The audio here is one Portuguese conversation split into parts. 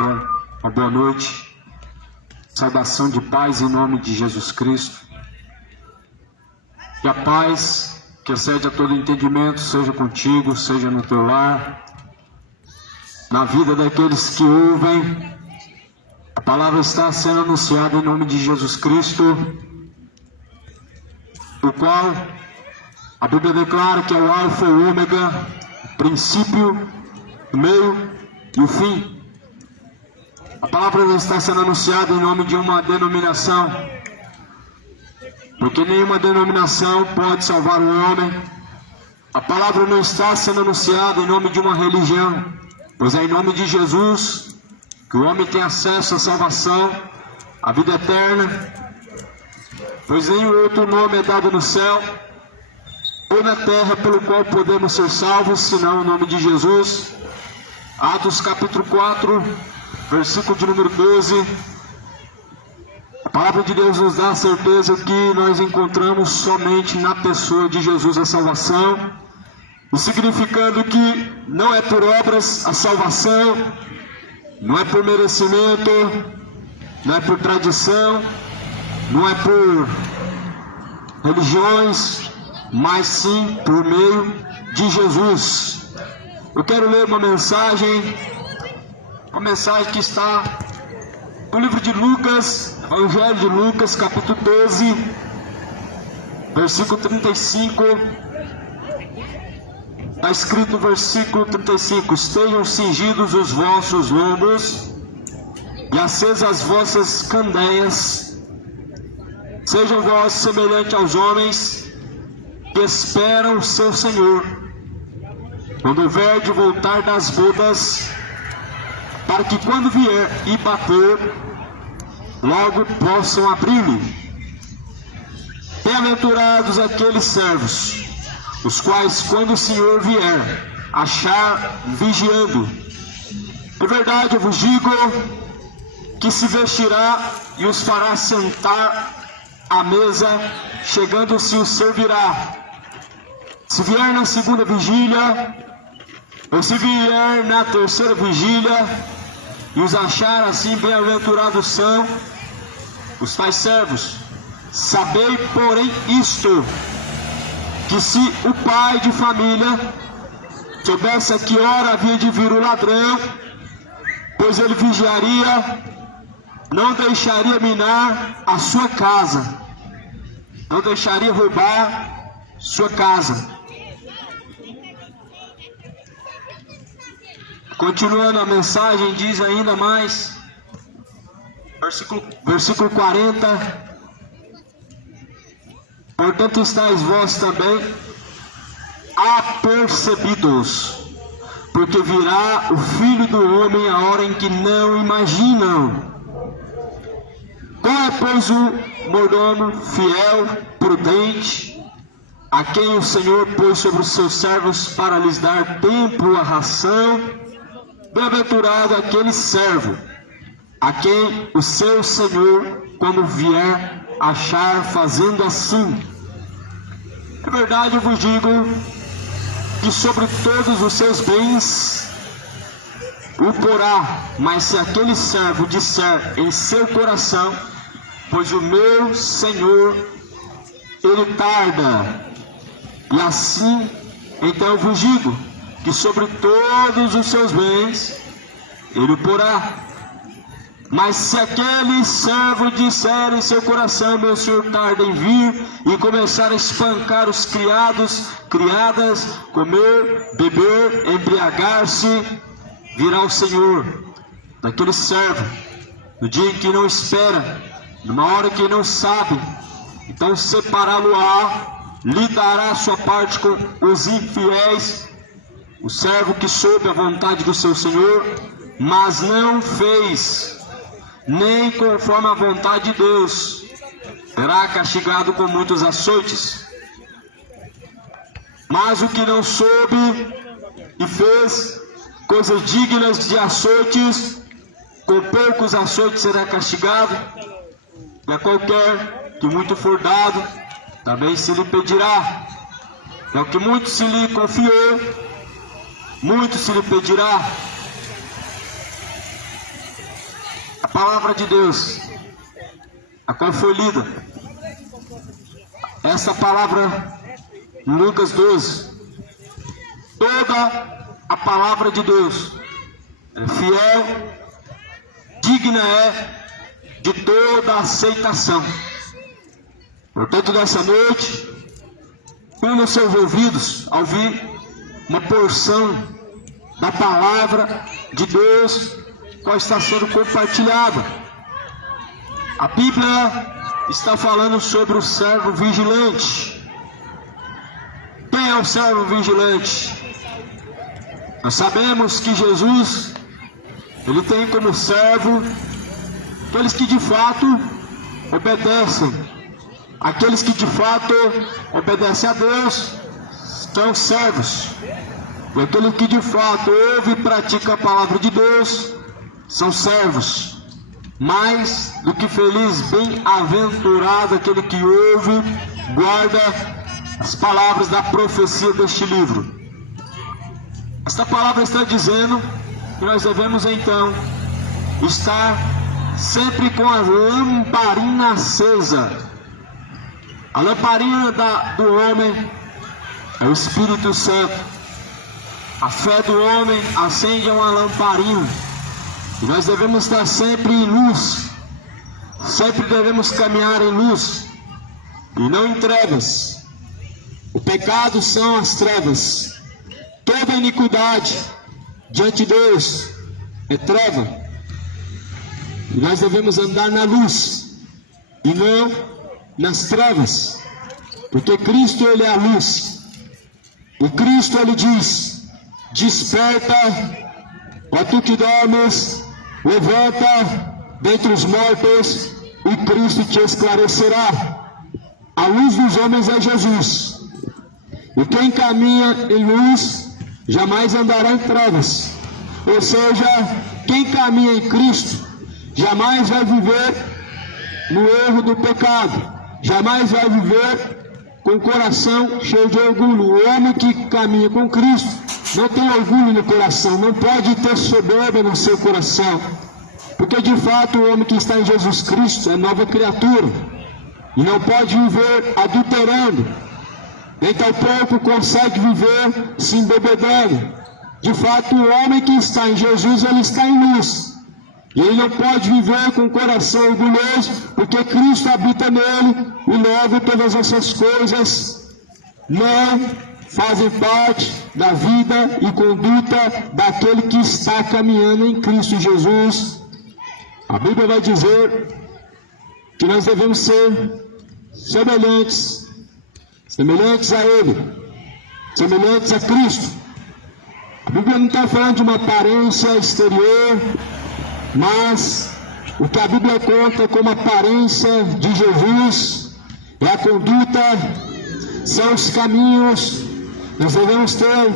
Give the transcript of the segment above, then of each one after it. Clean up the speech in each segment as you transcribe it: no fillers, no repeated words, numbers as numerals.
uma boa noite. Saudação de paz em nome de Jesus Cristo. Que a paz que excede a todo entendimento seja contigo, seja no teu lar, na vida daqueles que ouvem. A palavra está sendo anunciada em nome de Jesus Cristo, o qual a Bíblia declara que é o Alfa e o Ômega, o princípio, o meio e o fim. A palavra não está sendo anunciada em nome de uma denominação, porque nenhuma denominação pode salvar o homem. A palavra não está sendo anunciada em nome de uma religião, pois é em nome de Jesus que o homem tem acesso à salvação, à vida eterna, pois nenhum outro nome é dado no céu ou na terra pelo qual podemos ser salvos, senão o nome de Jesus. Atos capítulo 4, versículo de número 12. A palavra de Deus nos dá a certeza que nós encontramos somente na pessoa de Jesus a salvação, e significando que não é por obras a salvação, não é por merecimento, não é por tradição, não é por religiões, mas sim por meio de Jesus. Eu quero ler uma mensagem que está no livro de Lucas, Evangelho de Lucas, capítulo 12, versículo 35. Está escrito no versículo 35: estejam cingidos os vossos lombos e acesas as vossas candeias. Sejam vós semelhantes aos homens que esperam o seu Senhor, quando houver de voltar das bodas, para que quando vier e bater, logo possam abrir-lhe. Bem-aventurados aqueles servos, os quais, quando o Senhor vier, achar vigiando. De verdade eu vos digo que se vestirá e os fará sentar à mesa, chegando-se os servirá. Se vier na segunda vigília, ou se vier na terceira vigília, e os achar assim, bem-aventurados são os tais servos. Sabei, porém, isto, que se o pai de família soubesse a que hora havia de vir o ladrão, pois ele vigiaria, não deixaria minar a sua casa, não deixaria roubar sua casa. Continuando a mensagem, diz ainda mais, versículo 40: portanto estáis vós também apercebidos, porque virá o Filho do Homem a hora em que não imaginam. Qual é, pois, o mordomo fiel, prudente, a quem o Senhor pôs sobre os seus servos para lhes dar tempo à ração? Bem-aventurado aquele servo, a quem o seu Senhor, quando vier, achar fazendo assim. De verdade eu vos digo que sobre todos os seus bens o porá. Mas se aquele servo disser em seu coração, pois o meu Senhor, ele tarda, e assim, então eu vos digo que sobre todos os seus bens ele o porá. Mas se aquele servo disser em seu coração, meu senhor tarda em vir, e começar a espancar os criadas, comer, beber, embriagar-se, virá o Senhor daquele servo no dia em que não espera, numa hora que não sabe, então separá-lo-á, lhe dará a sua parte com os infiéis. O servo que soube a vontade do seu Senhor, mas não fez, nem conforme a vontade de Deus, será castigado com muitos açoites. Mas o que não soube e fez coisas dignas de açoites, com poucos açoites será castigado. E a qualquer que muito for dado, também se lhe pedirá. E ao que muito se lhe confiou, muito se lhe pedirá. palavra de Deus, a qual foi lida, essa palavra, Lucas 12, toda a palavra de Deus é fiel, digna é de toda aceitação. Portanto, nessa noite, nos seus ouvidos ao ouvir uma porção da palavra de Deus qual está sendo compartilhada. A Bíblia está falando sobre o servo vigilante. Quem é o servo vigilante? Nós sabemos que Jesus, ele tem como servo aqueles que de fato obedecem. Aqueles que de fato obedecem a Deus são servos. E aquele que de fato ouve e pratica a palavra de Deus são servos. Mais do que feliz, bem-aventurado aquele que ouve, guarda as palavras da profecia deste livro. Esta palavra está dizendo que nós devemos então estar sempre com a lamparina acesa. A lamparina do homem é o Espírito Santo. A fé do homem acende uma lamparina. E nós devemos estar sempre em luz. Sempre devemos caminhar em luz e não em trevas. O pecado são as trevas. Toda iniquidade diante de Deus é treva. E nós devemos andar na luz e não nas trevas, porque Cristo, ele é a luz. E Cristo, ele diz: desperta, ó tu que dormes, levanta dentre os mortos, e Cristo te esclarecerá. A luz dos homens é Jesus, e quem caminha em luz jamais andará em trevas. Ou seja, quem caminha em Cristo jamais vai viver no erro do pecado, jamais vai viver com o coração cheio de orgulho. O homem que caminha com Cristo não tem orgulho no coração, não pode ter soberba no seu coração, porque de fato o homem que está em Jesus Cristo é nova criatura e não pode viver adulterando, nem tampouco consegue viver se embebedando. De fato, o homem que está em Jesus, ele está em luz. E ele não pode viver com o coração orgulhoso, porque Cristo habita nele, e logo todas essas coisas não fazem parte da vida e conduta daquele que está caminhando em Cristo Jesus. A Bíblia vai dizer que nós devemos ser semelhantes a Ele, semelhantes a Cristo. A Bíblia não está falando de uma aparência exterior, mas o que a Bíblia conta como aparência de Jesus é a conduta, são os caminhos. Nós devemos ter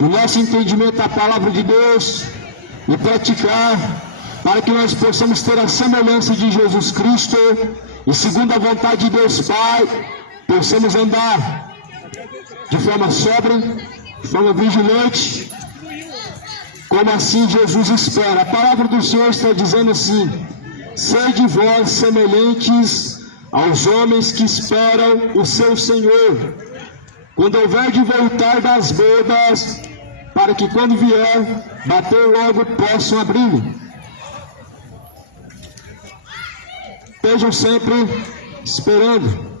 no nosso entendimento a palavra de Deus e praticar, para que nós possamos ter a semelhança de Jesus Cristo e, segundo a vontade de Deus Pai, possamos andar de forma sóbria, de forma vigilante, como assim Jesus espera. A palavra do Senhor está dizendo assim: sede vós semelhantes aos homens que esperam o seu Senhor, quando houver de voltar das bodas, para que quando vier, bater logo possam abrir. Estejam sempre esperando,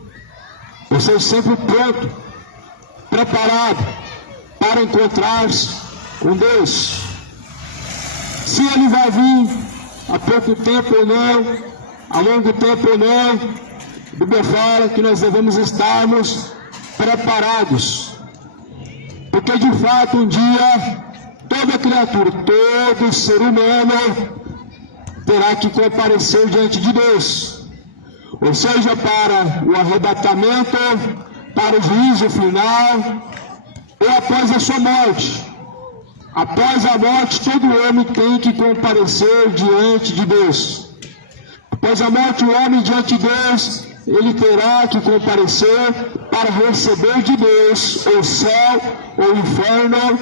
vocês sempre pronto, preparado para encontrar-se com Deus. Se Ele vai vir há pouco tempo ou não, há longo tempo ou não, a Bíblia fala que nós devemos estarmos preparados, porque de fato um dia toda criatura, todo ser humano terá que comparecer diante de Deus, ou seja, para o arrebatamento, para o juízo final, ou após a sua morte. Após a morte, todo homem tem que comparecer diante de Deus. Após a morte, o homem diante de Deus, ele terá que comparecer para receber de Deus o céu ou o inferno.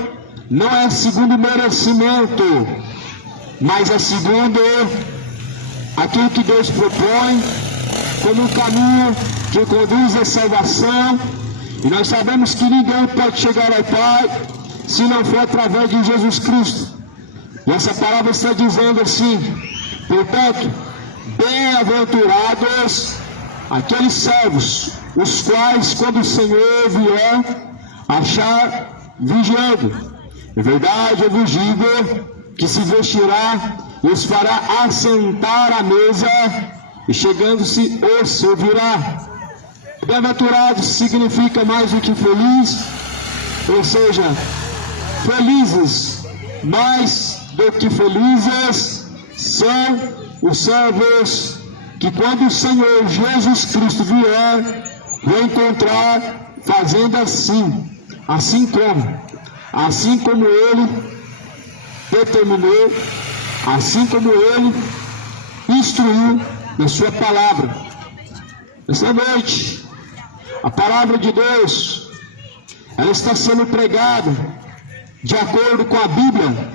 Não é segundo merecimento, mas a segunda é aquilo que Deus propõe como um caminho que conduz à salvação. E nós sabemos que ninguém pode chegar ao Pai se não for através de Jesus Cristo. E essa palavra está dizendo assim: portanto, bem-aventurados aqueles servos, os quais, quando o Senhor vier, achar vigiando. Em verdade, eu vos digo que se vestirá e os fará assentar à mesa, e chegando-se os servirá. Bem-aventurado significa mais do que feliz, ou seja, felizes, mais do que felizes são os servos que, quando o Senhor Jesus Cristo vier, vão encontrar fazendo assim como Ele determinou, assim como Ele instruiu na sua palavra. Esta noite, a palavra de Deus, ela está sendo pregada de acordo com a Bíblia,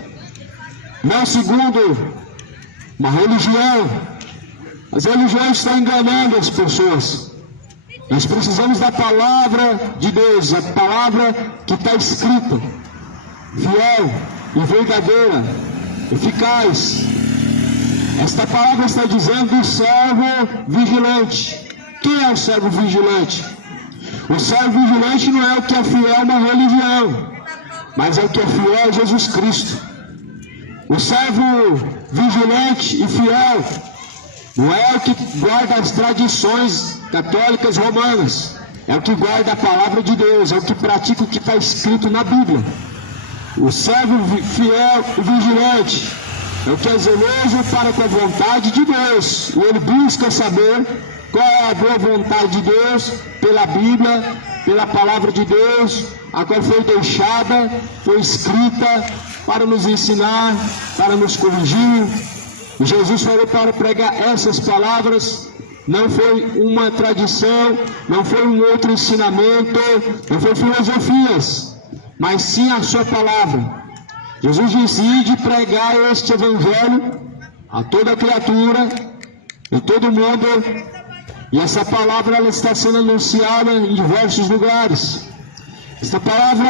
não segundo uma religião. As religiões estão enganando as pessoas. Nós precisamos da palavra de Deus, a palavra que está escrita, fiel e verdadeira, eficaz. Esta palavra está dizendo do servo vigilante. Quem é o servo vigilante? O servo vigilante não é o que é fiel a uma religião, mas é o que é fiel a Jesus Cristo. O servo vigilante e fiel não é o que guarda as tradições católicas romanas, é o que guarda a palavra de Deus, é o que pratica o que está escrito na Bíblia. O servo fiel e vigilante é o que é zeloso para com a vontade de Deus, e ele busca saber qual é a boa vontade de Deus pela Bíblia, pela palavra de Deus, a qual foi deixada, foi escrita para nos ensinar, para nos corrigir. E Jesus falou para pregar essas palavras. Não foi uma tradição, não foi um outro ensinamento, não foi filosofias, mas sim a sua palavra. Jesus disse de pregar este evangelho a toda criatura, em todo mundo, e essa palavra ela está sendo anunciada em diversos lugares. Essa palavra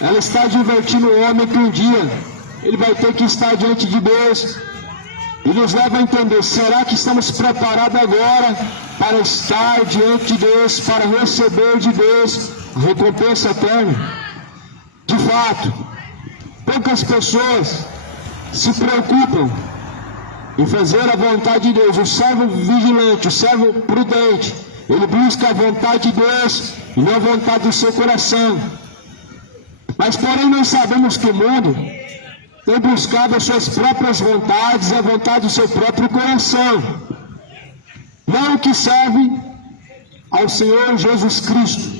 ela está advertindo o homem que um dia ele vai ter que estar diante de Deus, e nos leva a entender: será que estamos preparados agora para estar diante de Deus, para receber de Deus a recompensa eterna? De fato, poucas pessoas se preocupam em fazer a vontade de Deus. O servo vigilante, o servo prudente, ele busca a vontade de Deus e não a vontade do seu coração. Mas porém nós sabemos que o mundo tem buscado as suas próprias vontades, a vontade do seu próprio coração, não o que serve ao Senhor Jesus Cristo.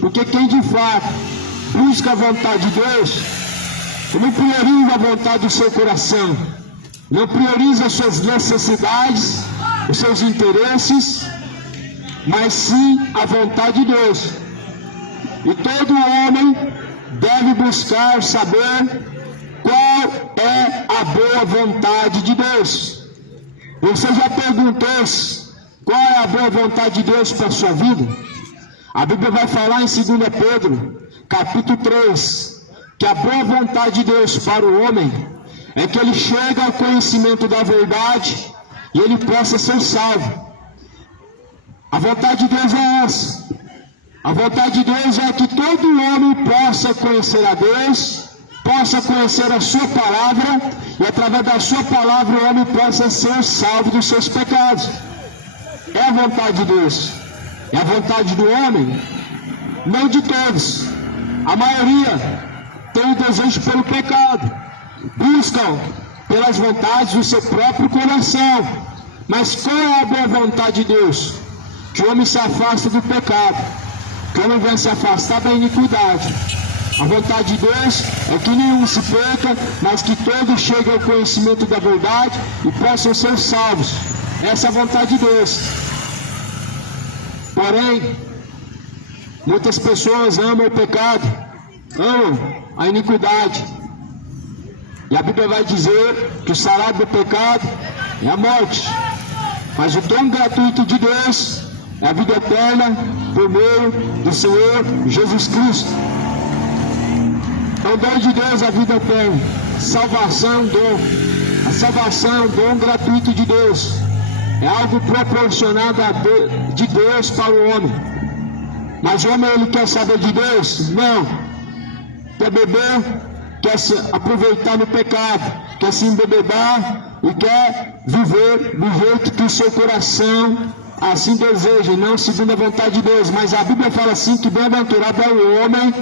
Porque quem de fato busca a vontade de Deus, não prioriza a vontade do seu coração, não prioriza as suas necessidades, os seus interesses, mas sim a vontade de Deus. E todo homem deve buscar saber qual é a boa vontade de Deus. Você já perguntou-se qual é a boa vontade de Deus para a sua vida? A Bíblia vai falar em 2 Pedro, capítulo 3, que a boa vontade de Deus para o homem é que ele chegue ao conhecimento da verdade e ele possa ser salvo. A vontade de Deus é essa. A vontade de Deus é que todo homem possa conhecer a Deus, possa conhecer a sua palavra, e através da sua palavra o homem possa ser salvo dos seus pecados. É a vontade de Deus. É a vontade do homem? Não de todos. A maioria tem o desejo pelo pecado, buscam pelas vontades do seu próprio coração. Mas qual é a boa vontade de Deus? Que o homem se afaste do pecado, que o homem venha se afastar da iniquidade. A vontade de Deus é que nenhum se perca, mas que todos cheguem ao conhecimento da verdade e possam ser salvos. Essa é a vontade de Deus. Porém, muitas pessoas amam o pecado, amam a iniquidade. E a Bíblia vai dizer que o salário do pecado é a morte. Mas o dom gratuito de Deus é a vida eterna por meio do Senhor Jesus Cristo. Então o dom de Deus é a vida eterna. Salvação, dom. A salvação, dom gratuito de Deus. É algo proporcionado de Deus para o homem. Mas o homem, ele quer saber de Deus? Não. Quer beber, quer se aproveitar no pecado, quer se embebedar e quer viver do jeito que o seu coração assim deseja, e não segundo a vontade de Deus. Mas a Bíblia fala assim, que bem-aventurado é o homem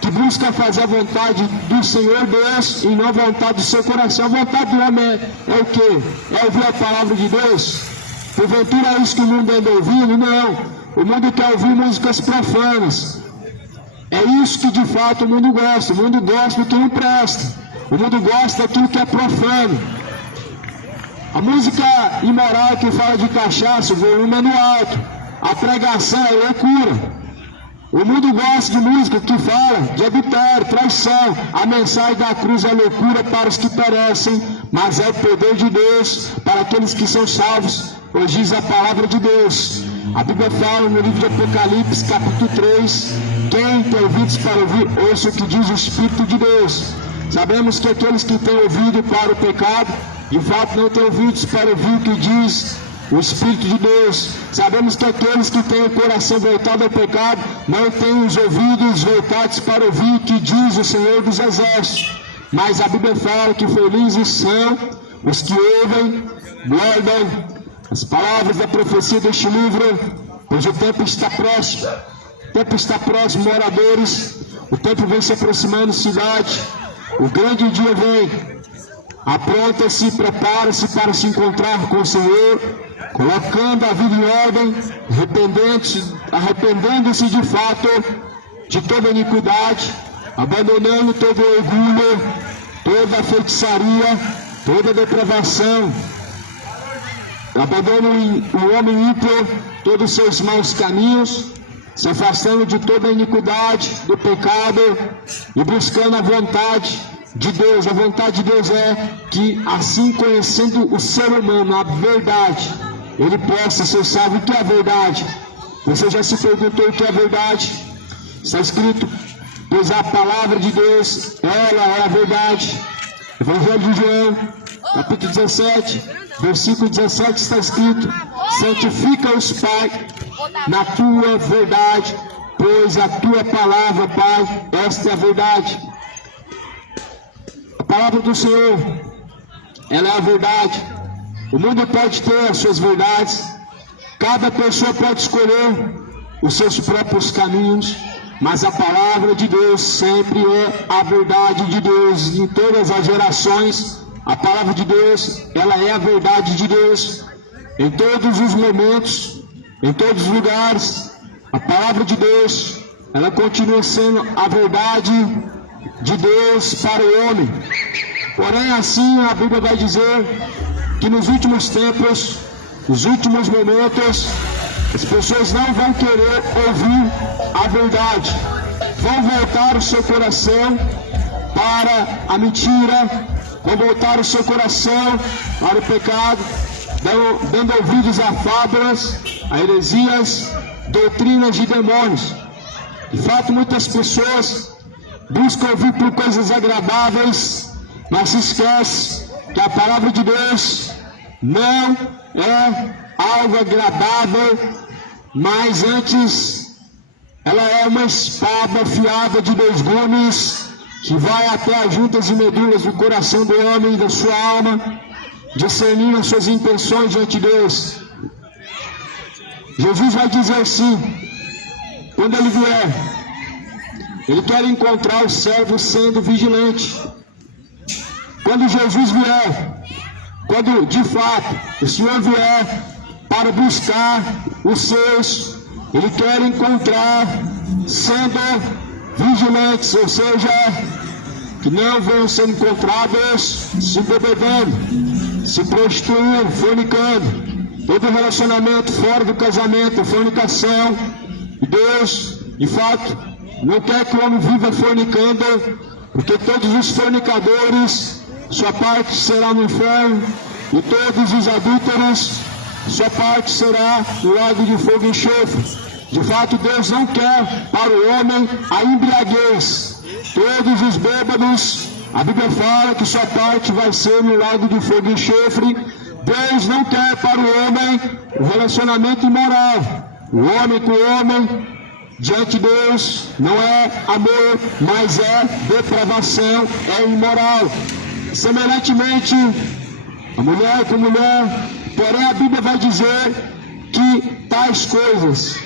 que busca fazer a vontade do Senhor Deus e não a vontade do seu coração. A vontade do homem é o quê? É ouvir a palavra de Deus? Porventura é isso que o mundo anda ouvindo? Não. O mundo quer ouvir músicas profanas. É isso que de fato o mundo gosta. O mundo gosta do que não presta. O mundo gosta daquilo que é profano. A música imoral que fala de cachaça, o volume é no alto. A pregação é loucura. O mundo gosta de música que fala de adultério, traição. A mensagem da cruz é loucura para os que perecem, mas é o poder de Deus para aqueles que são salvos, pois diz a palavra de Deus. A Bíblia fala no livro de Apocalipse, capítulo 3, quem tem ouvidos para ouvir, ouça o que diz o Espírito de Deus. Sabemos que aqueles que têm ouvido para o pecado, de fato não têm ouvidos para ouvir o que diz o Espírito de Deus. Sabemos que aqueles que têm o coração voltado ao pecado não têm os ouvidos voltados para ouvir o que diz o Senhor dos Exércitos. Mas a Bíblia fala que felizes são os que ouvem, guardam as palavras da profecia deste livro, pois o tempo está próximo. O tempo está próximo, moradores. O tempo vem se aproximando, cidade. O grande dia vem. Apronta-se, prepara-se para se encontrar com o Senhor, colocando a vida em ordem, arrependendo-se de fato de toda iniquidade, abandonando todo orgulho, toda feitiçaria, toda depravação. Abandona o homem ímpio todos os seus maus caminhos, se afastando de toda a iniquidade, do pecado e buscando a vontade de Deus. A vontade de Deus é que, assim conhecendo o ser humano, a verdade, ele possa ser salvo. O que é a verdade? Você já se perguntou o que é a verdade? Está escrito, pois a palavra de Deus, ela é a verdade. Evangelho de João, capítulo 17, versículo 17, está escrito, santifica-os, Pai, na tua verdade, pois a tua palavra, Pai, esta é a verdade. A palavra do Senhor, ela é a verdade. O mundo pode ter as suas verdades, cada pessoa pode escolher os seus próprios caminhos, mas a palavra de Deus sempre é a verdade de Deus. Em todas as gerações, a palavra de Deus, ela é a verdade de Deus. Em todos os momentos, em todos os lugares, a palavra de Deus, ela continua sendo a verdade de Deus para o homem. Porém, assim a Bíblia vai dizer que nos últimos tempos, nos últimos momentos, as pessoas não vão querer ouvir a verdade, vão voltar o seu coração para a mentira, vão voltar o seu coração para o pecado, dando ouvidos a fábulas, a heresias, doutrinas de demônios. De fato, muitas pessoas buscam ouvir por coisas agradáveis, mas se esquece que a palavra de Deus não é algo agradável, mas antes ela é uma espada afiada de 2 gumes, que vai até as juntas e medulas do coração do homem e da sua alma, discernindo as suas intenções diante de Deus. Jesus vai dizer assim, quando ele vier, ele quer encontrar o servo sendo vigilante. Quando Jesus vier, quando de fato o Senhor vier para buscar os seus, ele quer encontrar sendo vigilantes, ou seja, que não vão ser encontrados se bebendo, se prostituindo, fornicando, todo relacionamento fora do casamento, fornicação. E Deus, de fato, não quer que o homem viva fornicando Porque todos os fornicadores, sua parte será no inferno, e todos os adúlteros, sua parte será no lago de fogo e enxofre. De fato, Deus não quer para o homem a embriaguez. Todos os bêbados, a Bíblia fala que sua parte vai ser no lago de fogo e enxofre. Deus não quer para o homem o relacionamento imoral. O homem com o homem, diante de Deus, não é amor, mas é depravação, é imoral. Semelhantemente, a mulher com mulher, porém a Bíblia vai dizer que tais coisas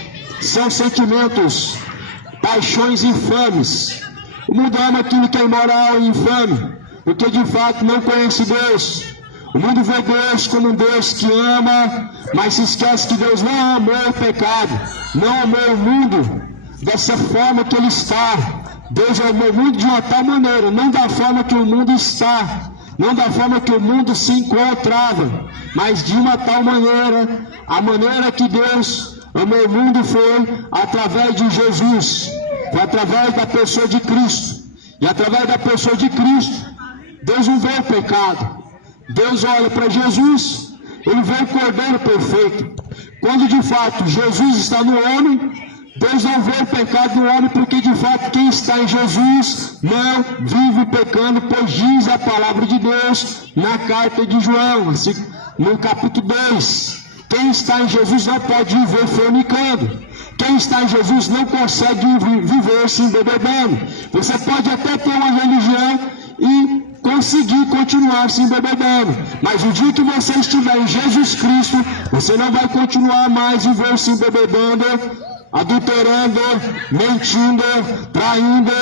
são sentimentos, paixões infames. O mundo ama aquilo que é imoral e infame, porque de fato não conhece Deus. O mundo vê Deus como um Deus que ama, mas se esquece que Deus não amou o pecado, não amou o mundo dessa forma que ele está. Deus amou o mundo de uma tal maneira, não da forma que o mundo está, não da forma que o mundo se encontrava, mas de uma tal maneira, a maneira que Deus amou o mundo foi através de Jesus, foi através da pessoa de Cristo. E através da pessoa de Cristo, Deus não vê o pecado. Deus olha para Jesus, ele vê o Cordeiro perfeito. Quando de fato Jesus está no homem, Deus não vê o pecado do homem, porque de fato quem está em Jesus não vive pecando, pois diz a palavra de Deus na carta de João, no capítulo 2. Quem está em Jesus não pode viver fornicando. Quem está em Jesus não consegue viver se embebedando. Você pode até ter uma religião e conseguir continuar se embebedando, mas o dia que você estiver em Jesus Cristo, você não vai continuar mais viver se embebedando, adulterando, mentindo, traindo,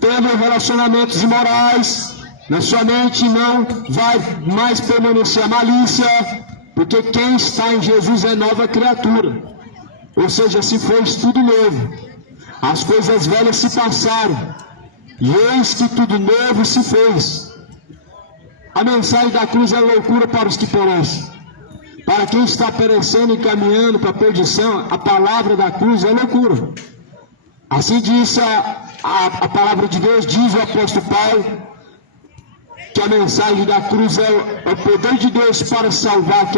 tendo relacionamentos imorais. Na sua mente não vai mais permanecer a malícia, porque quem está em Jesus é nova criatura. Ou seja, se fez tudo novo, as coisas velhas se passaram, e eis que tudo novo se fez. A mensagem da cruz é loucura para os que perecem. Para quem está perecendo e caminhando para a perdição, a palavra da cruz é loucura. Assim disse a palavra de Deus, diz o apóstolo Paulo, que a mensagem da cruz é o poder de Deus para salvar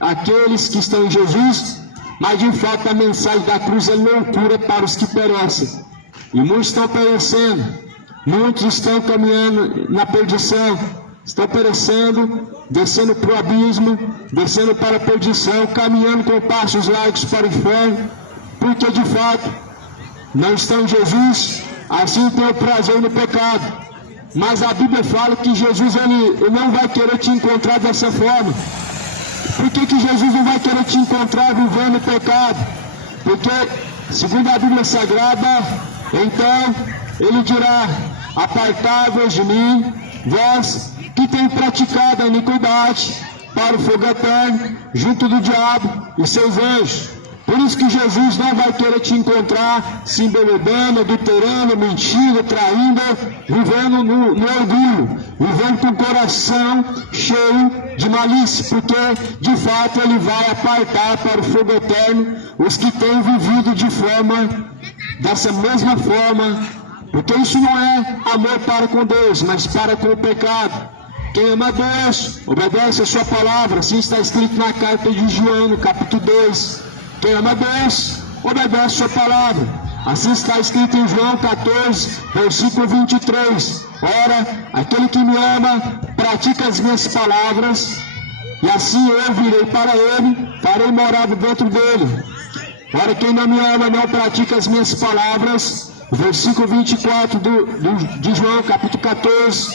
aqueles que estão em Jesus, mas de fato a mensagem da cruz é loucura para os que perecem. E muitos estão perecendo, muitos estão caminhando na perdição, estão perecendo, descendo para o abismo, descendo para a perdição, caminhando com passos largos para o inferno, porque de fato não estão em Jesus, assim tem o prazer no pecado. Mas a Bíblia fala que Jesus ele não vai querer te encontrar dessa forma. Por que Jesus não vai querer te encontrar vivendo o pecado? Porque, segundo a Bíblia Sagrada, então ele dirá: apartai-vos de mim, vós que tem praticado a iniquidade, para o fogo eterno, junto do diabo e seus anjos. Por isso que Jesus não vai querer te encontrar se embebedando, adulterando, mentindo, traindo, vivendo no orgulho, vivendo com o coração cheio de malícia, porque de fato ele vai apartar para o fogo eterno os que têm vivido dessa mesma forma, porque isso não é amor para com Deus, mas para com o pecado. Quem ama Deus, obedece a sua palavra, assim está escrito na carta de João, no capítulo 2. Quem ama Deus, obedece a sua palavra. Assim está escrito em João 14, versículo 23. Ora, aquele que me ama, pratica as minhas palavras, e assim eu virei para ele, farei morada dentro dele. Ora, quem não me ama, não pratica as minhas palavras. Versículo 24 de João, capítulo 14.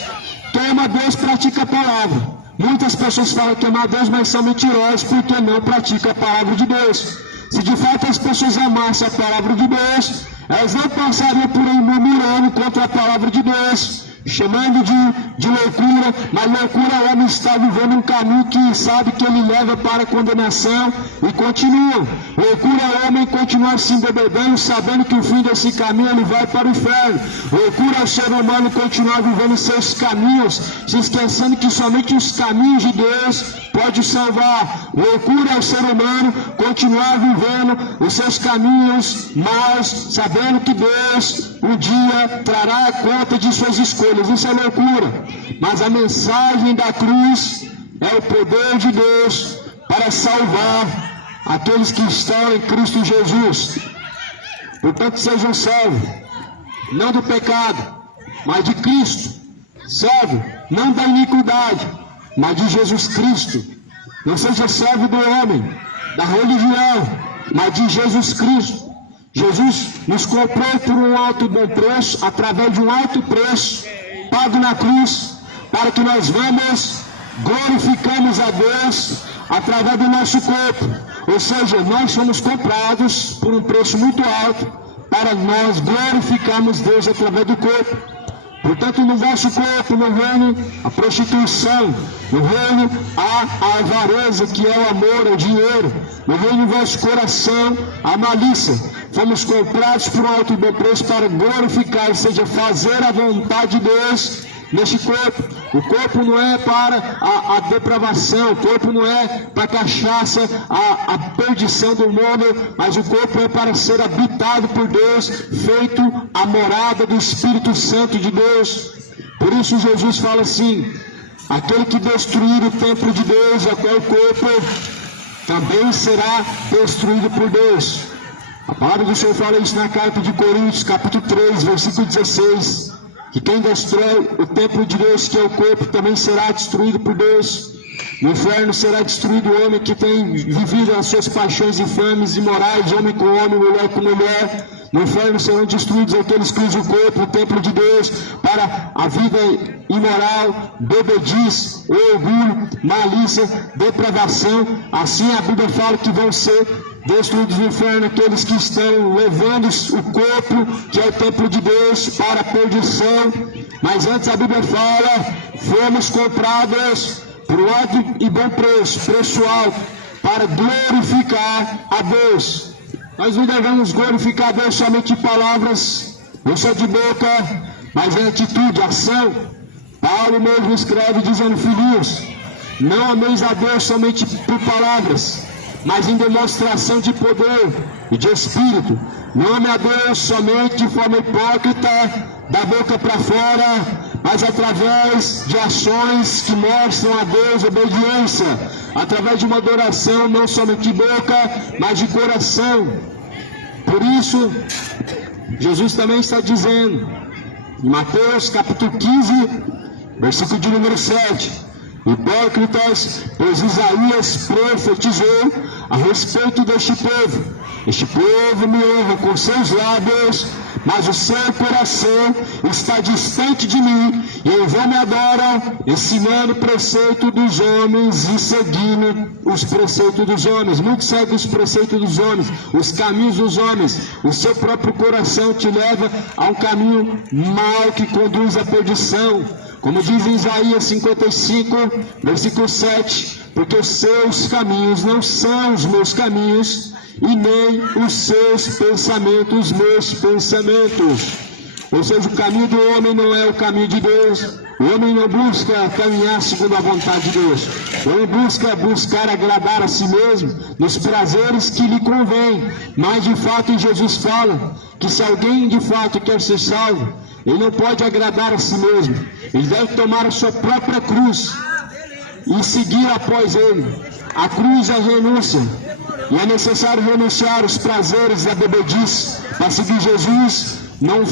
Quem ama Deus, pratica a palavra. Muitas pessoas falam que amam a Deus, mas são mentirosos porque não praticam a palavra de Deus. Se de fato as pessoas amassem a palavra de Deus, elas não passariam por aí murmurando contra a palavra de Deus, chamando de loucura, mas loucura é o homem estar vivendo um caminho que sabe que ele leva para a condenação e continua. Loucura é o homem continuar se embebedando, sabendo que o fim desse caminho ele vai para o inferno. Loucura é o ser humano continuar vivendo seus caminhos, se esquecendo que somente os caminhos de Deus pode salvar. Loucura é o ser humano continuar vivendo os seus caminhos maus, sabendo que Deus um dia trará conta de suas escolhas. Isso é loucura. Mas a mensagem da cruz é o poder de Deus para salvar aqueles que estão em Cristo Jesus. Portanto, sejam servos, não do pecado, mas de Cristo. Servo, não da iniquidade, mas de Jesus Cristo. Não seja servo do homem, da religião, mas de Jesus Cristo. Jesus nos comprou por um alto e bom preço, através de um alto preço, pago na cruz, para que nós glorificamos a Deus através do nosso corpo. Ou seja, nós somos comprados por um preço muito alto, para nós glorificarmos Deus através do corpo. Portanto, no vosso corpo não reine a prostituição, no reino a avareza, que é o amor, é o dinheiro, no reino do vosso coração a malícia. Fomos comprados por um alto e bom preço para glorificar, ou seja, fazer a vontade de Deus neste corpo. O corpo não é para a depravação, o corpo não é para a cachaça, a perdição do mundo, mas o corpo é para ser habitado por Deus, feito a morada do Espírito Santo de Deus. Por isso Jesus fala assim: aquele que destruir o templo de Deus, até o corpo, também será destruído por Deus. A palavra do Senhor fala isso na carta de Coríntios, capítulo 3, versículo 16. Que quem destrói o templo de Deus, que é o corpo, também será destruído por Deus. No inferno será destruído o homem que tem vivido as suas paixões infames e morais, homem com homem, mulher com mulher. No inferno serão destruídos aqueles que usam o corpo, o templo de Deus, para a vida imoral, bebedice, orgulho, malícia, depravação. Assim a Bíblia fala que vão ser destruídos no inferno aqueles que estão levando o corpo, que é o templo de Deus, para a perdição. Mas antes a Bíblia fala: fomos comprados por um alto e bom preço alto, para glorificar a Deus. Nós não devemos glorificar a Deus somente em palavras, não só de boca, mas em atitude, ação. Paulo mesmo escreve dizendo: filhos, não ameis a Deus somente por palavras, mas em demonstração de poder e de espírito. Não ame a Deus somente de forma hipócrita, da boca para fora, mas através de ações que mostram a Deus obediência, através de uma adoração não somente de boca, mas de coração. Por isso, Jesus também está dizendo, em Mateus capítulo 15, versículo de número 7, hipócritas, pois Isaías profetizou a respeito deste povo. Este povo me honra com seus lábios, mas o seu coração está distante de mim, e em vão me adoram, ensinando o preceito dos homens e seguindo os preceitos dos homens. Muitos seguem os preceitos dos homens, os caminhos dos homens. O seu próprio coração te leva a um caminho mau que conduz à perdição. Como diz em Isaías 55, versículo 7, porque os seus caminhos não são os meus caminhos, e nem os seus pensamentos, os meus pensamentos. Ou seja, o caminho do homem não é o caminho de Deus. O homem não busca caminhar segundo a vontade de Deus. O homem buscar agradar a si mesmo nos prazeres que lhe convém. Mas de fato Jesus fala que se alguém de fato quer ser salvo, ele não pode agradar a si mesmo. Ele deve tomar a sua própria cruz e seguir após ele. A cruz é a renúncia. E é necessário renunciar os prazeres da bebedice para seguir Jesus. Não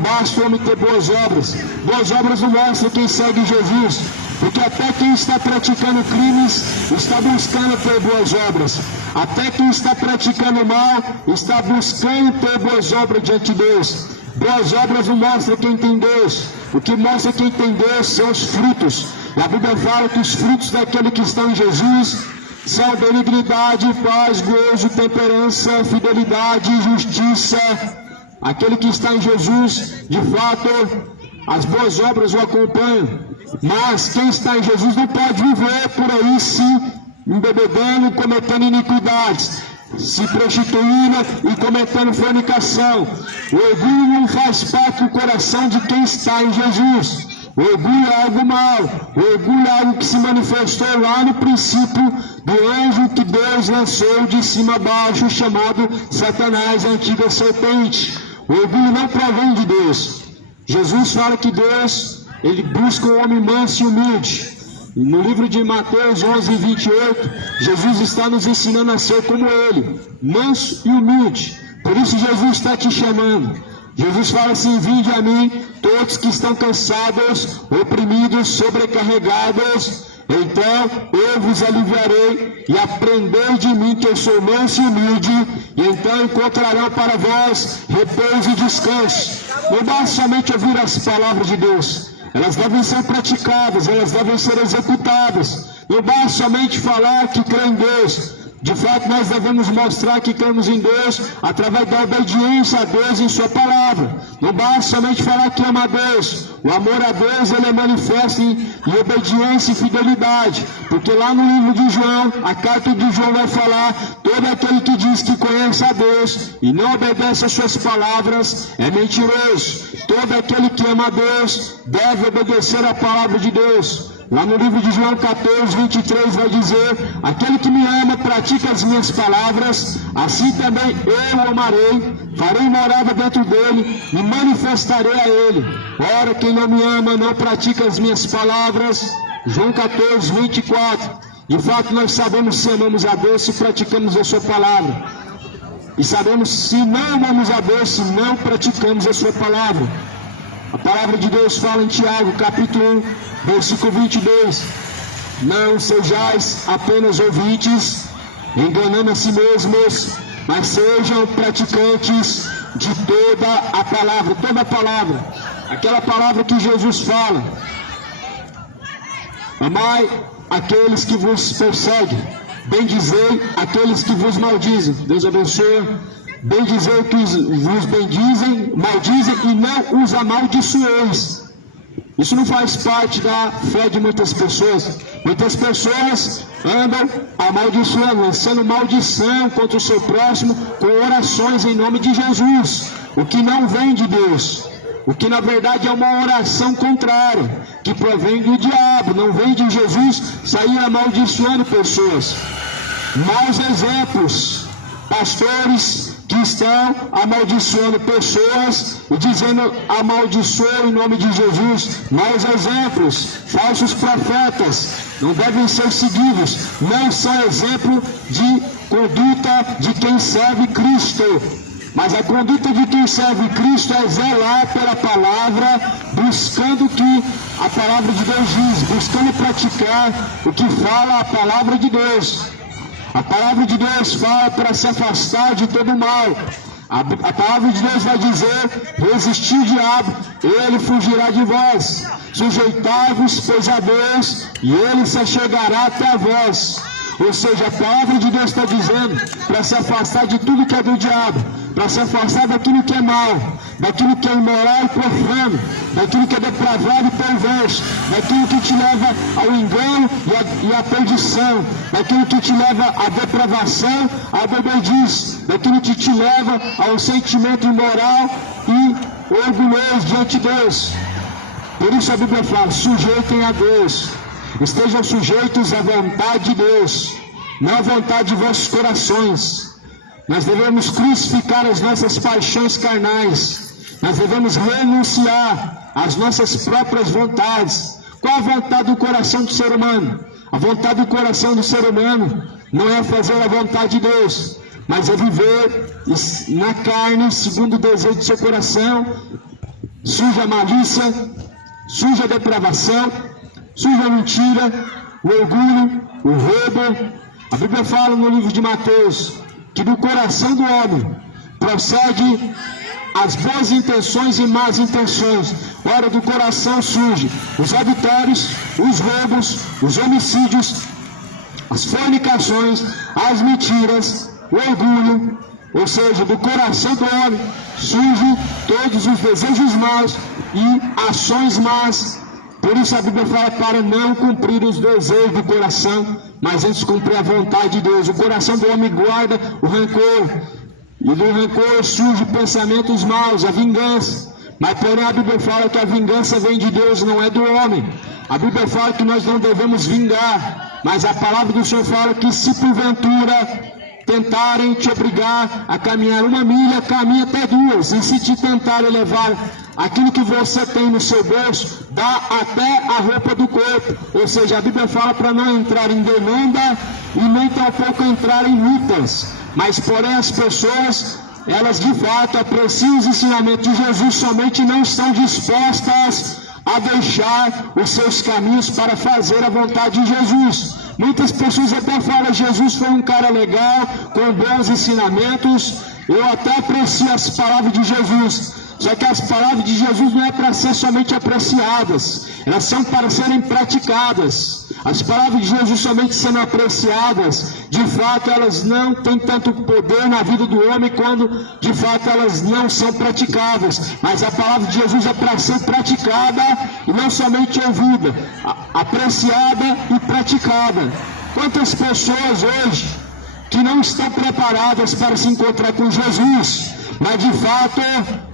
basta o homem ter boas obras. Boas obras não mostram quem segue Jesus. Porque até quem está praticando crimes está buscando ter boas obras. Até quem está praticando mal está buscando ter boas obras diante de Deus. Boas obras não mostram quem tem Deus. O que mostra quem tem Deus são os frutos. E a Bíblia fala que os frutos daquele que está em Jesus são benignidade, paz, gozo, temperança, fidelidade, justiça. Aquele que está em Jesus, de fato, as boas obras o acompanham. Mas quem está em Jesus não pode viver por aí se embebedando, cometendo iniquidades, se prostituindo e cometendo fornicação. O orgulho não faz parte do coração de quem está em Jesus. O orgulho é algo mau. O orgulho é algo que se manifestou lá no princípio do anjo que Deus lançou de cima a baixo, chamado Satanás, a antiga serpente. O orgulho não provém de Deus. Jesus fala que Deus, Ele busca um homem manso e humilde. No livro de Mateus 11:28, Jesus está nos ensinando a ser como Ele, manso e humilde. Por isso Jesus está te chamando. Jesus fala assim: vinde a mim, todos que estão cansados, oprimidos, sobrecarregados, então eu vos aliviarei, e aprendei de mim que eu sou manso e humilde, e então encontrarão para vós repouso e descanso. Não basta somente ouvir as palavras de Deus, elas devem ser praticadas, elas devem ser executadas. Não basta somente falar que crê em Deus. De fato, nós devemos mostrar que cremos em Deus através da obediência a Deus em Sua palavra. Não basta somente falar que ama a Deus. O amor a Deus, ele é manifesto em obediência e fidelidade. Porque lá no livro de João, a carta de João vai falar: todo aquele que diz que conhece a Deus e não obedece às Suas palavras é mentiroso. Todo aquele que ama a Deus deve obedecer à palavra de Deus. Lá no livro de João 14:23 vai dizer: aquele que me ama pratica as minhas palavras, assim também eu o amarei, farei morada dentro dele e manifestarei a ele. Ora, quem não me ama não pratica as minhas palavras. João 14:24. De fato, nós sabemos se amamos a Deus se praticamos a Sua palavra. E sabemos se não amamos a Deus se não praticamos a Sua palavra. A palavra de Deus fala em Tiago, capítulo 1, versículo 22. Não sejais apenas ouvintes, enganando a si mesmos, mas sejam praticantes de toda a palavra. Toda a palavra, aquela palavra que Jesus fala: amai aqueles que vos perseguem, bendizei aqueles que vos maldizem. Deus abençoe. Bendizei que vos bendizem, maldizem e não os amaldiçoeis. Isso não faz parte da fé de muitas pessoas. Muitas pessoas andam amaldiçoando, lançando maldição contra o seu próximo com orações em nome de Jesus, o que não vem de Deus. O que na verdade é uma oração contrária, que provém do diabo, não vem de Jesus sair amaldiçoando pessoas. Maus exemplos, pastores que estão amaldiçoando pessoas e dizendo amaldiçoa em nome de Jesus. Maus exemplos, falsos profetas, não devem ser seguidos, não são exemplo de conduta de quem serve Cristo. Mas a conduta de quem serve Cristo é zelar pela palavra, buscando o que a palavra de Deus diz, buscando praticar o que fala a palavra de Deus. A palavra de Deus fala para se afastar de todo mal. A palavra de Deus vai dizer: resistir o diabo, ele fugirá de vós. Sujeitai-vos, pois, a Deus, e ele se achegará até a vós. Ou seja, a palavra de Deus está dizendo para se afastar de tudo que é do diabo, para se afastar daquilo que é mal, daquilo que é imoral e profano, daquilo que é depravado e perverso, daquilo que te leva ao engano e à perdição, daquilo que te leva à depravação, à bebedice, daquilo que te leva ao sentimento imoral e orgulhoso diante de Deus. Por isso a Bíblia fala: sujeitem a Deus. Estejam sujeitos à vontade de Deus, não à vontade de vossos corações. Nós devemos crucificar as nossas paixões carnais. Nós devemos renunciar às nossas próprias vontades. Qual a vontade do coração do ser humano? A vontade do coração do ser humano não é fazer a vontade de Deus, mas é viver na carne, segundo o desejo do seu coração. Suja a malícia, suja a depravação, suja a mentira, o orgulho, o roubo. A Bíblia fala no livro de Mateus que do coração do homem procede as boas intenções e más intenções. Ora, do coração surge os adultérios, os roubos, os homicídios, as fornicações, as mentiras, o orgulho. Ou seja, do coração do homem surgem todos os desejos maus e ações más. Por isso a Bíblia fala para não cumprir os desejos do coração, mas antes cumprir a vontade de Deus. O coração do homem guarda o rancor, e do rancor surgem pensamentos maus, a vingança. Mas porém a Bíblia fala que a vingança vem de Deus, não é do homem. A Bíblia fala que nós não devemos vingar, mas a palavra do Senhor fala que se porventura tentarem te obrigar a caminhar 1 milha, caminha até 2. E se te tentarem levar aquilo que você tem no seu bolso, dá até a roupa do corpo. Ou seja, a Bíblia fala para não entrar em demanda e nem tampouco entrar em lutas. Mas porém as pessoas, elas de fato apreciam os ensinamentos de Jesus, somente não estão dispostas a deixar os seus caminhos para fazer a vontade de Jesus. Muitas pessoas até falam: Jesus foi um cara legal, com bons ensinamentos, eu até aprecio as palavras de Jesus. Só que as palavras de Jesus não é para ser somente apreciadas, elas são para serem praticadas. As palavras de Jesus somente sendo apreciadas, de fato elas não têm tanto poder na vida do homem quando de fato elas não são praticadas. Mas a palavra de Jesus é para ser praticada e não somente ouvida, apreciada e praticada. Quantas pessoas hoje que não estão preparadas para se encontrar com Jesus, mas de fato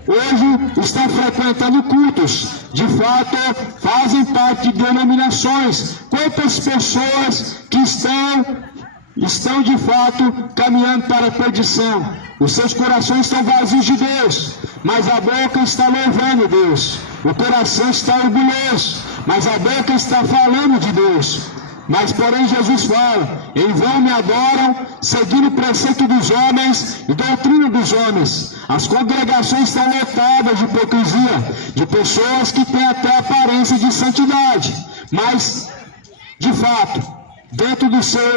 hoje estão frequentando cultos, de fato fazem parte de denominações. Quantas pessoas que estão de fato caminhando para a perdição? Os seus corações estão vazios de Deus, mas a boca está louvando Deus. O coração está orgulhoso, mas a boca está falando de Deus. Mas porém Jesus fala: em vão me adoram, seguindo o preceito dos homens e doutrina dos homens. As congregações estão lotadas de hipocrisia, de pessoas que têm até aparência de santidade, mas de fato, dentro do seu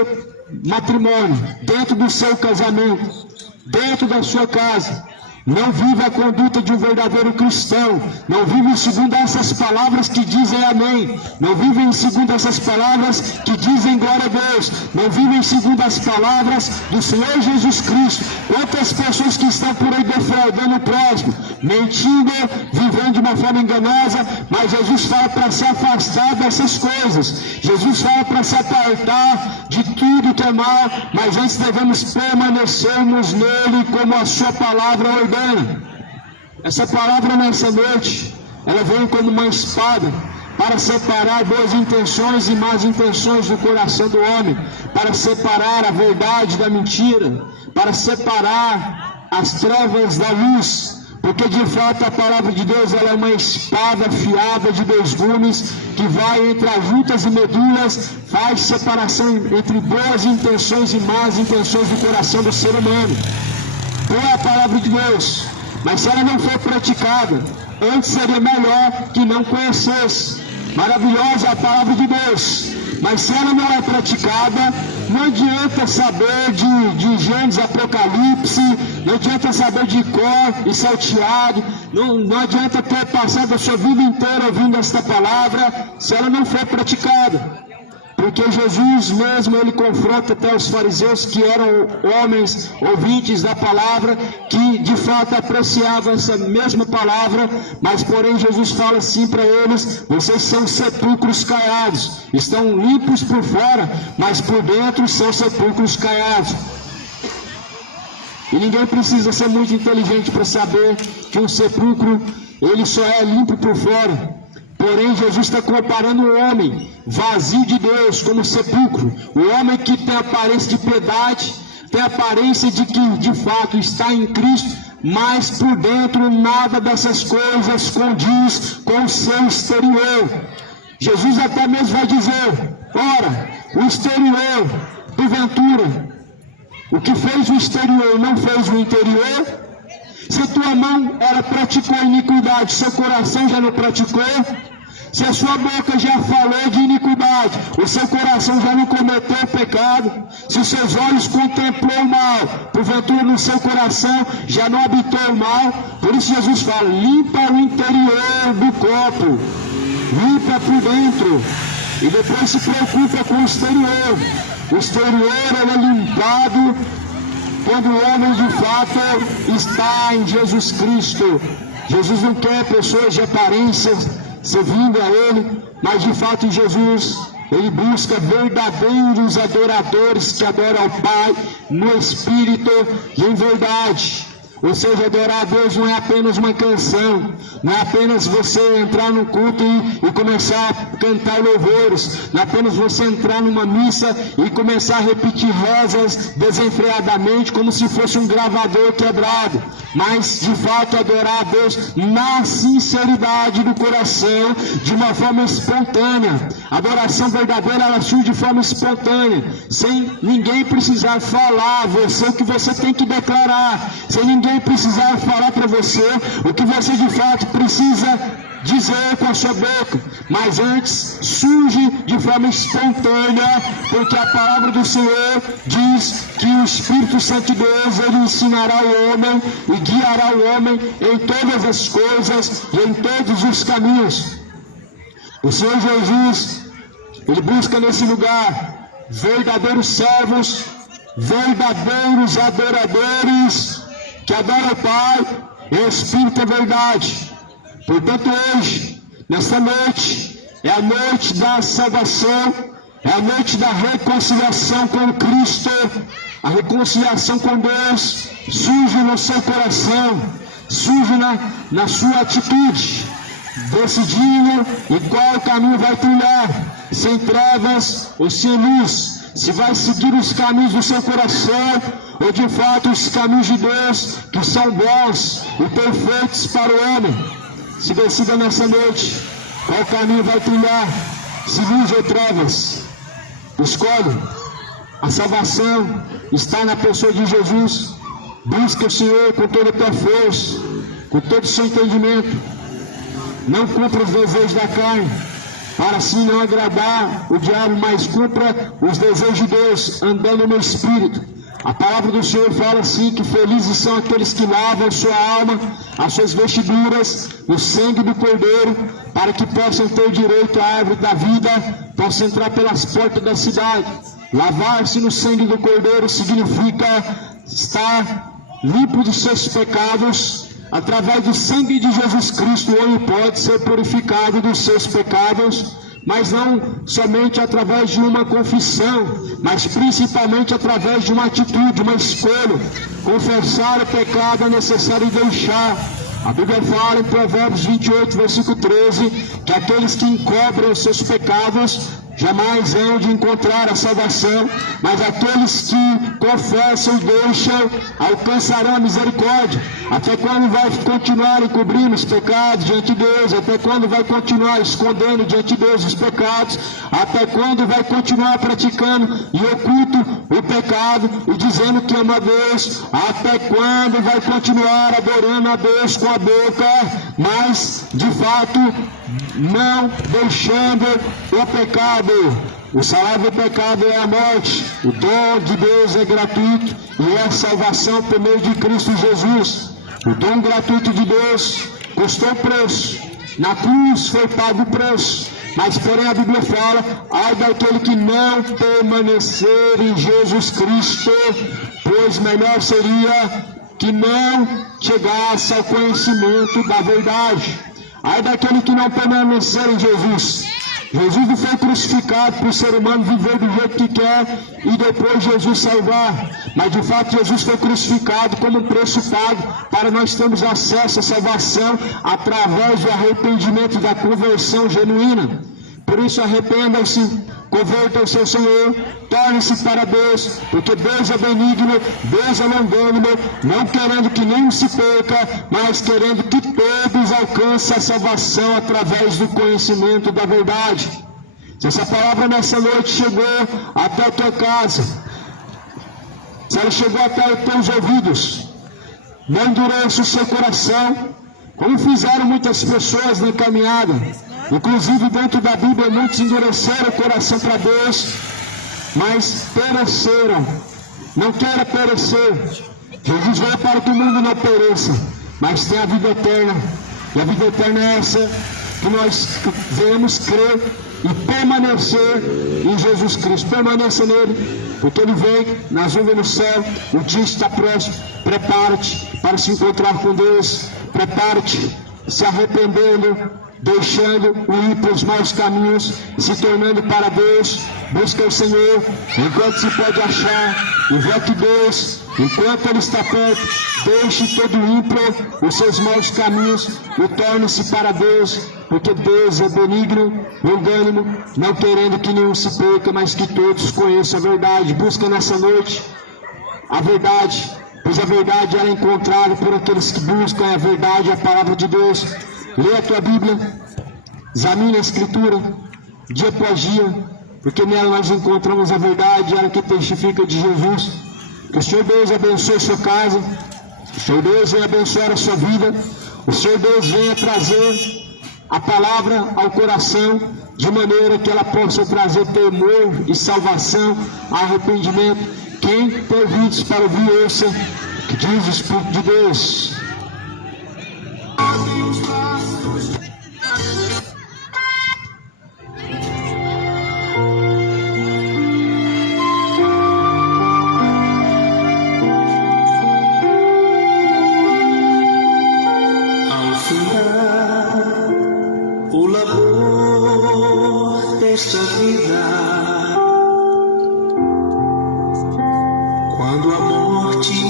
matrimônio, dentro do seu casamento, dentro da sua casa, não vive a conduta de um verdadeiro cristão, não vive segundo essas palavras que dizem amém, não vivem segundo essas palavras que dizem glória a Deus, não vivem segundo as palavras do Senhor Jesus Cristo. Quantas pessoas que estão por aí defraudando o próximo, mentindo, vivendo de uma forma enganosa, mas Jesus fala para se afastar dessas coisas, Jesus fala para se apartar de tudo que é mal, mas antes devemos permanecermos nele como a sua palavra ordena. Essa palavra nessa noite, ela vem como uma espada para separar boas intenções e más intenções do coração do homem, para separar a verdade da mentira, para separar as trevas da luz, porque de fato a palavra de Deus, ela é uma espada afiada de 2 gumes, que vai entre as juntas e medulas, faz separação entre boas intenções e más intenções do coração do ser humano. É a palavra de Deus, mas se ela não for praticada, antes seria melhor que não conhecesse. Maravilhosa é a palavra de Deus, mas se ela não é praticada, não adianta saber de Gênesis, Apocalipse, não adianta saber de cor e salteado, não adianta ter passado a sua vida inteira ouvindo esta palavra, se ela não for praticada. Porque Jesus mesmo, ele confronta até os fariseus, que eram homens ouvintes da palavra, que de fato apreciavam essa mesma palavra, mas porém Jesus fala assim para eles: vocês são sepulcros caiados, estão limpos por fora, mas por dentro são sepulcros caiados. E ninguém precisa ser muito inteligente para saber que um sepulcro, ele só é limpo por fora. Porém, Jesus está comparando o homem vazio de Deus como sepulcro. O homem que tem aparência de piedade, tem aparência de que de fato está em Cristo, mas por dentro nada dessas coisas condiz com o seu exterior. Jesus até mesmo vai dizer: ora, o exterior, porventura, o que fez o exterior não fez o interior? Se a tua mão ela praticou iniquidade, seu coração já não praticou? Se a sua boca já falou de iniquidade, o seu coração já não cometeu pecado? Se os seus olhos contemplou o mal, porventura no seu coração já não habitou o mal? Por isso Jesus fala: limpa o interior do copo, limpa por dentro, e depois se preocupa com o exterior. O exterior é limpado quando o homem de fato está em Jesus Cristo. Jesus não quer pessoas de aparências servindo a Ele, mas de fato em Jesus, Ele busca verdadeiros adoradores que adoram ao Pai no Espírito e em verdade. Ou seja, adorar a Deus não é apenas uma canção, não é apenas você entrar no culto e começar a cantar louvores, não é apenas você entrar numa missa e começar a repetir rezas desenfreadamente como se fosse um gravador quebrado, mas de fato adorar a Deus na sinceridade do coração, de uma forma espontânea. A adoração verdadeira, ela surge de forma espontânea, sem ninguém precisar falar o que você tem que declarar, sem ninguém precisar falar para você o que você de fato precisa dizer com a sua boca, mas antes surge de forma espontânea, porque a palavra do Senhor diz que o Espírito Santo de Deus, ele ensinará o homem e guiará o homem em todas as coisas e em todos os caminhos. O Senhor Jesus, ele busca nesse lugar verdadeiros servos, verdadeiros adoradores, que adoram o Pai em espírito e verdade. Portanto, hoje, nesta noite, é a noite da salvação, é a noite da reconciliação com Cristo. A reconciliação com Deus surge no seu coração, surge na sua atitude, decidindo em qual caminho vai trilhar, sem trevas ou sem luz. Se vai seguir os caminhos do seu coração, ou de fato os caminhos de Deus, que são bons e perfeitos para o homem. Se decida nessa noite, qual caminho vai trilhar, se luz ou trevas. Escolhe. A salvação está na pessoa de Jesus. Busca o Senhor com toda a tua força, com todo o seu entendimento. Não cumpra os desejos da carne, para assim não agradar o diabo, mas cumpra os desejos de Deus, andando no Espírito. A palavra do Senhor fala assim, que felizes são aqueles que lavam sua alma, as suas vestiduras, no sangue do Cordeiro, para que possam ter direito à árvore da vida, possam entrar pelas portas da cidade. Lavar-se no sangue do Cordeiro significa estar limpo dos seus pecados. Através do sangue de Jesus Cristo, o homem pode ser purificado dos seus pecados, mas não somente através de uma confissão, mas principalmente através de uma atitude, uma escolha. Confessar o pecado é necessário deixar. A Bíblia fala em Provérbios 28, versículo 13, que aqueles que encobrem os seus pecados jamais hão de encontrar a salvação, mas aqueles que confessam e deixam alcançarão a misericórdia. Até quando vai continuar encobrindo os pecados diante de Deus? Até quando vai continuar escondendo diante de Deus os pecados? Até quando vai continuar praticando em oculto o pecado e dizendo que ama a Deus? Até quando vai continuar adorando a Deus com a boca, mas de fato não deixando o pecado? O salário do pecado é a morte, o dom de Deus é gratuito e é a salvação por meio de Cristo Jesus. O dom gratuito de Deus custou preço, na cruz foi pago o preço, mas porém a Bíblia fala, ai daquele que não permanecer em Jesus Cristo, pois melhor seria que não chegasse ao conhecimento da verdade. Ai daquele que não permanecer em Jesus. Jesus não foi crucificado para o ser humano viver do jeito que quer e depois Jesus salvar. Mas de fato Jesus foi crucificado como um preço pago para nós termos acesso à salvação através do arrependimento e da conversão genuína. Por isso arrependam-se, convertam-se ao Senhor, tornem-se para Deus, porque Deus é benigno, Deus é longânimo, não querendo que nenhum se perca, mas querendo que todos alcancem a salvação através do conhecimento da verdade. Se essa palavra nessa noite chegou até a tua casa, se ela chegou até os teus ouvidos, não endureça o seu coração, como fizeram muitas pessoas na caminhada. Inclusive dentro da Bíblia muitos endureceram o coração para Deus, mas pereceram. Não querem perecer. Jesus veio para que o mundo não pereça, mas tem a vida eterna. E a vida eterna é essa, que nós venhamos crer e permanecer em Jesus Cristo. Permaneça nele, porque ele vem nas nuvens no céu. O dia está próximo. Prepara-te para se encontrar com Deus. Prepara-te se arrependendo, deixando o ir para os maus caminhos, se tornando para Deus, busca o Senhor enquanto se pode achar, invoque Deus enquanto Ele está perto, deixe todo ímpio os seus maus caminhos e torne-se para Deus, porque Deus é benigno, longânimo, não querendo que nenhum se perca, mas que todos conheçam a verdade. Busca nessa noite a verdade, pois a verdade ela é encontrada por aqueles que buscam a verdade, a palavra de Deus. Lê a tua Bíblia, examine a Escritura, dia após dia, porque nela nós encontramos a verdade, ela que testifica de Jesus. Que o Senhor Deus abençoe a sua casa, o Senhor Deus venha abençoar a sua vida, o Senhor Deus venha trazer a palavra ao coração, de maneira que ela possa trazer temor e salvação, arrependimento. Quem tem ouvidos para ouvir, ouça o que diz o Espírito de Deus. O labor desta vida, quando a morte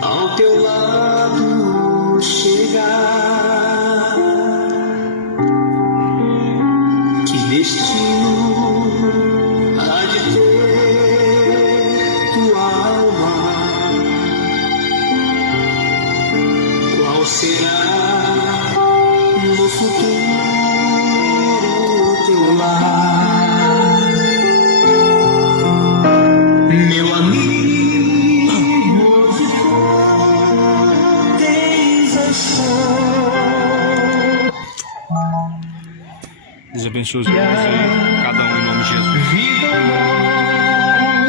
ao teu lado chegar, que destino há de ter tua alma? Qual será no futuro teu lar? Meu amigo, de tens a escolha. Deus abençoe os irmãos aí, cada um em nome de Jesus. Vida ou morte.